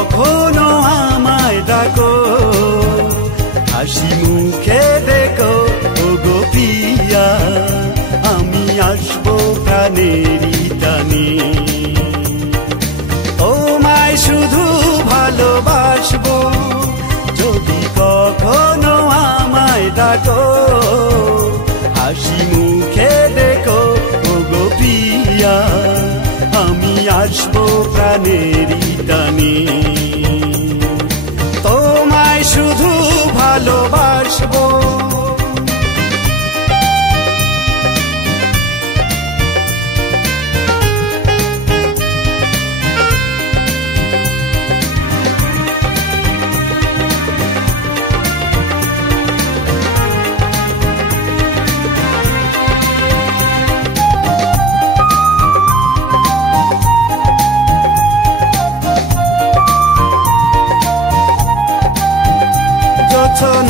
কখনো আমায় ডাকো, হাসি মুখে দেখো ওগো প্রিয়া, আমি আসবো প্রাণেরই টানে। তোমায় শুধু ভালোবাসবো, যদি কখনো আমায় ডাকো, হাসি মুখে দেখো ওগো প্রিয়া, আমি আসবো প্রাণেরই টানে। তোমায় শুধু ভালোবাসবো।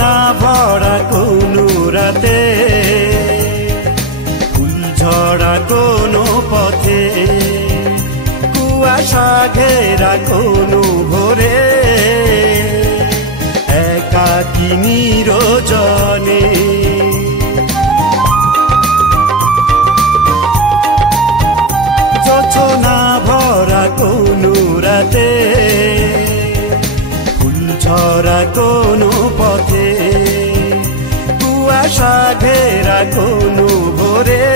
না ভরা কোনো রাতে, ফুল ঝরা কোনো পথে, কুয়াশা ঘেরা কোনো ভোরে, একাকী নিরজনে। যোছনা ভরা কোনো রাতে, ঝরা কোনো পথে, কুয়াশা ঘেরা কোনো ভোরে,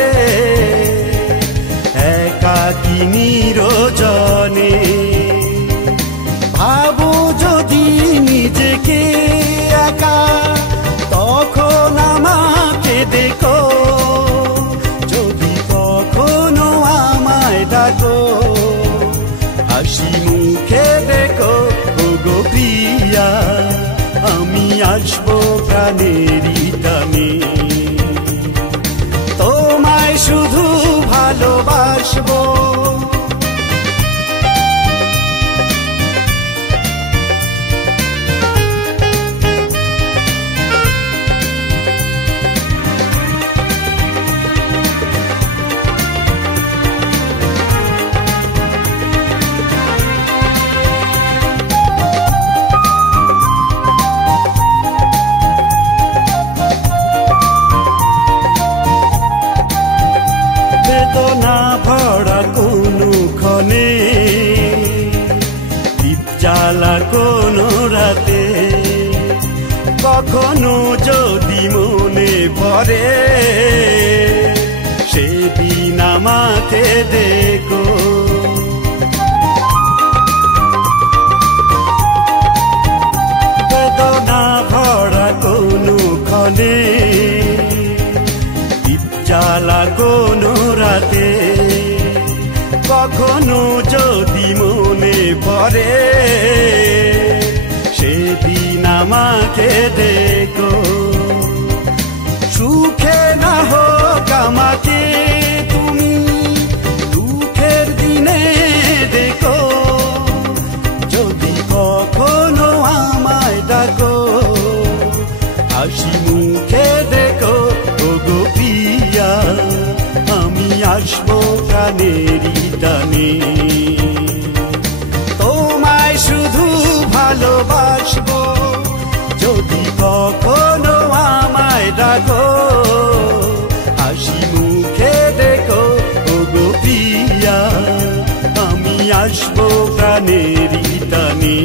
একাকী নিরজনে। ভাবো যদি নিজেকে একা, তখন আমাকে দেখো, যদি কখনো আমায় ডাকো, হাসি মুখে দেখো ওগো প্রিয়া, আমি আসবো প্রাণেরই টানে। তোমায় শুধু ভালোবাসবো। বেদনা ভরা কোনো ক্ষণে, দীপ জ্বালা কোনো রাতে, কখনো যদি মনে পড়ে, সেদিন আমাকে দেখো। বেদনা ভরা কোনো ক্ষণে, জ্বালা কোনো রাতে, কখনো যদি মনে পড়ে, সেদিন আমাকে দেখো। সুখে না হোক আমাকে তুমি, দুঃখের দিনে দেখো, যদি কখনো আমায় ডাকো, হাসি মুখে দেখো ওগো প্রিয়া, আমি আসবো প্রাণেরই টানে। তোমায় শুধু ভালোবাসবো, যদি কখনো আমায় ডাকো, হাসি মুখে দেখো ওগো প্রিয়া, আমি আসবো প্রাণেরই টানে।